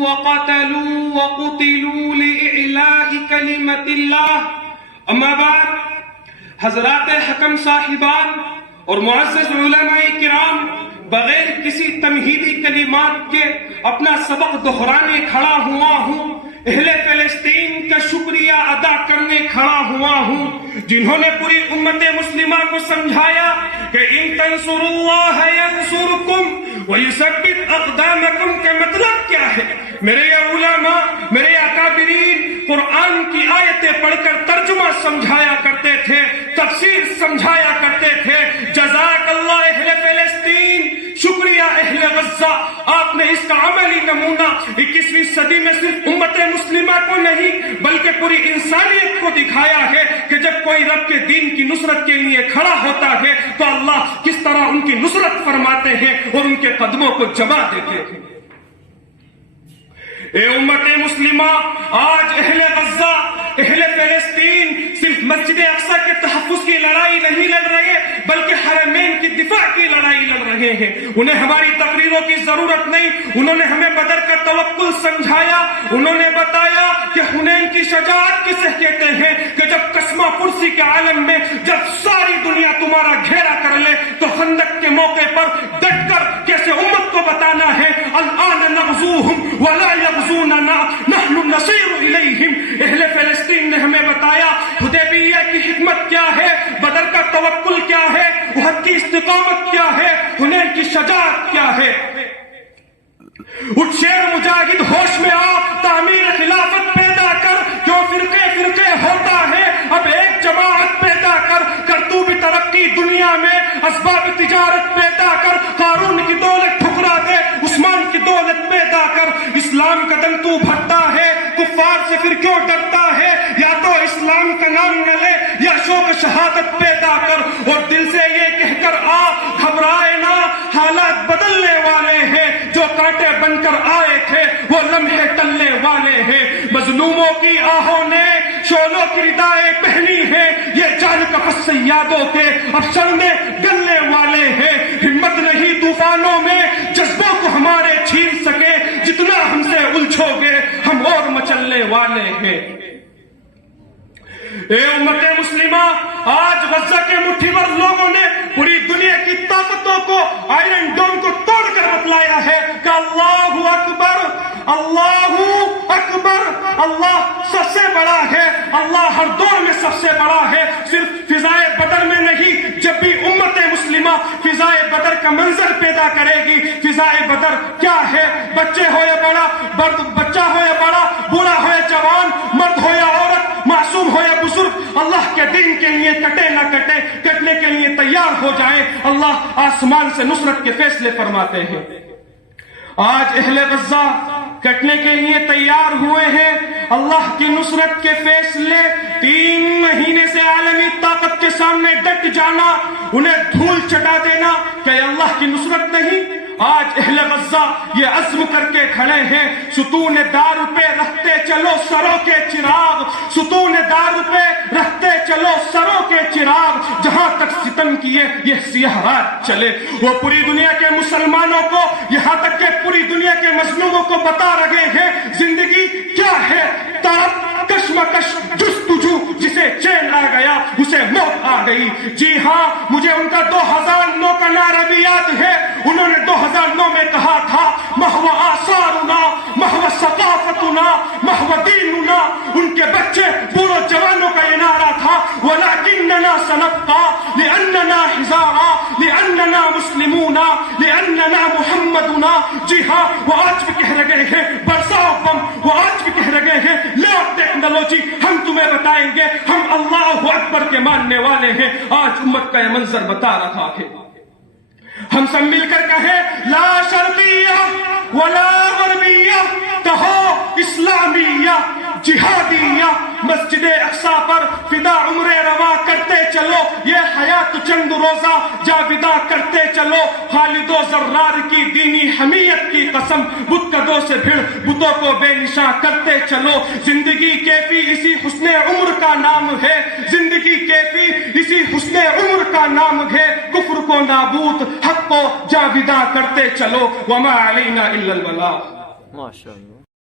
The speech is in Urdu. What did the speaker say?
وقتلوا وقتلوا لإعلاء كلمة اللہ۔ اما بعد، حضرات حکم صاحبان اور معزز علماء کرام، بغیر کسی تمہیدی کلمات کے اپنا سبق دہرانے کھڑا ہوا ہوں، اہل فلسطین کا شکریہ ادا کرنے کھڑا ہوا ہوں، جنہوں نے پوری امت مسلمہ کو سمجھایا کہ ان تنصروا اللہ ینصرکم ویثبت اقدامکم کا مطلب کیا ہے۔ میرے علماء، میرے اکابرین قرآن کی آیتیں پڑھ کر ترجمہ سمجھایا کرتے تھے، تفسیر سمجھایا کرتے تھے۔ جزاک اللہ اہل فلسطین، شکریہ اہل غزہ، آپ نے اس کا عملی نمونہ 21ویں صدی میں صرف امت مسلمہ کو نہیں بلکہ پوری انسانیت کو دکھایا ہے کہ جب کوئی رب کے دین کی نصرت کے لیے کھڑا ہوتا ہے تو اللہ کس طرح ان کی نصرت فرماتے ہیں اور ان کے قدموں کو جما دیتے ہیں۔ اے امت مسلمہ، آج اہل غزہ، اہل فلسطین صرف مسجد اقصی کے تحفظ کی لڑائی نہیں لڑ رہے بلکہ حرمین کی دفاع کی لڑائی لڑ رہے ہیں۔ انہیں ہماری تقریروں کی ضرورت نہیں، انہوں نے ہمیں بدر کا توکل سمجھایا، انہوں نے بتایا کہ حنین کی شجاعت کسے کہتے ہیں، کہ جب قسمہ پرسی کے عالم میں جب ساری دنیا تمہارا گھیرا کر لے تو خندق کے موقع پر ڈٹ کر کیسے امت کو بتانا ہے الآن نغزوہم ولا یغزوننا نحن نصیر الیہم۔ اہل فلسطین نے ہمیں بتایا حدیبیہ کی حکمت کیا ہے، بدر کا توکل کیا ہے، احد کی استقامت کیا ہے، حنین کی شجاعت کیا ہے۔ اٹھ شیر مجاہد، ہوش میں آ، تعمیر خلافت پیدا کر، کیوں فرقے فرقے ہوتا ہے، اب ایک جماعت پیدا کر تو بھی ترقی دنیا میں، اسباب تجارت پیدا کر، قارون کی دولت ٹھکرا دے، عثمان کی دولت پیدا کر۔ اسلام کا دم تو بھرتا ہے، کفار سے پھر کیوں ڈرتا ہے، یا تو اسلام کا نام نہ لے یا شوق شہادت پیدا کر، اور دل سے یہ کہہ کر آ، گھبرائے نہ، حالات بدلنے والے ہیں، جو کانٹے بن کر آئے تھے وہ لمحے ٹلنے والے ہیں۔ مظلوموں کی آہوں نے شعلوں کی ردائیں پہنی ہیں، یہ جان کفس سیادوں کے اب شرمیں گلنے والے ہیں۔ ہمت نہیں طوفانوں میں جذبوں کو ہمارے چھین سکے، جتنا ہم سے الجھو گے ہم اور مچلنے والے ہیں۔ اے امت مسلمہ، آج غزہ کے مٹھی بھر لوگوں نے پوری دنیا کی طاقتوں کو، آئرن ڈوم کو توڑ کر بتلایا ہے کہ اللہ اکبر، اللہ اکبر، اللہ سب سے بڑا ہے، اللہ ہر دور میں سب سے بڑا ہے۔ صرف فضائے بدر میں نہیں، جب بھی امت مسلمہ فضائے بدر کا منظر پیدا کرے گی۔ فضائے بدر کیا ہے؟ بچے ہو یا بڑا، بچہ ہو یا بڑا، بوڑھا ہو یا جوان، مرد ہو یا عورت، معصوم ہو یا بزرگ، اللہ کے دین کے لیے کٹے نہ کٹے، کٹنے کے لیے تیار ہو جائیں۔ اللہ آسمان سے نصرت کے فیصلے فرماتے ہیں۔ آج اہل غزہ کٹنے کے لیے تیار ہوئے ہیں۔ اللہ کی نصرت کے فیصلے، 3 مہینے سے عالمی طاقت کے سامنے ڈٹ جانا، انہیں دھول چٹا دینا کہ اللہ کی نصرت نہیں۔ آج اہل غزہ یہ عزم کر کے کھڑے ہیں، ستون دار پہ رکھتے چلو سروں کے چراغ، ستون دار پہ رکھتے چلو سروں کے چراغ، جہاں تک ستم کیے یہ سیاہ رات چلے۔ وہ پوری دنیا کے مسلمانوں کو، یہاں تک کہ پوری دنیا کے مظلوموں کو بتا رہے ہیں زندگی کیا ہے۔ طرف کشمکش جستجو، جسے چین آ گیا اسے موت آ گئی۔ جی ہاں، مجھے ان کا 2009 کا نعرہ بھی یاد ہے۔ انہوں نے 2009 میں کہا تھا محو آثارنا، محو ثقافتنا، محو دیننا۔ ان کے بچے بوڑھوں جوانوں کا یہ نعرہ تھا ولکننا سنبقى لاننا حزارا، لاننا مسلمون، لاننا محمدنا۔ جی ہاں، وہ آج بھی کہہ رہے ہیں برساؤ بم، وہ آج بھی کہہ رہے ہیں لو ٹیکنالوجی، ہم تمہیں بتائیں گے ہم اللہ اکبر کے ماننے والے ہیں۔ آج امت کا یہ منظر بتا رہا ہے۔ ہم سب مل کر کہیں لا شرقیہ ولا غربیہ، کہو اسلامیہ جہادیہ۔ مسجد اقصی پر فدا عمر روا کرتے چلو، یہ حیات چند روزہ جاویدہ کرتے چلو۔ خالد و زرار کی دینی حمیت کی قسم، بت کدوں سے بھیڑ بتوں کو بے نشاں کرتے چلو۔ زندگی کیفی اسی حسن عمر کا نام ہے، زندگی کیفی اسی حسن عمر کا نام ہے۔ کفر کو نابود، حق کو جاویدہ کرتے چلو۔ وما علینا الا البلاغ۔ ماشاء اللہ.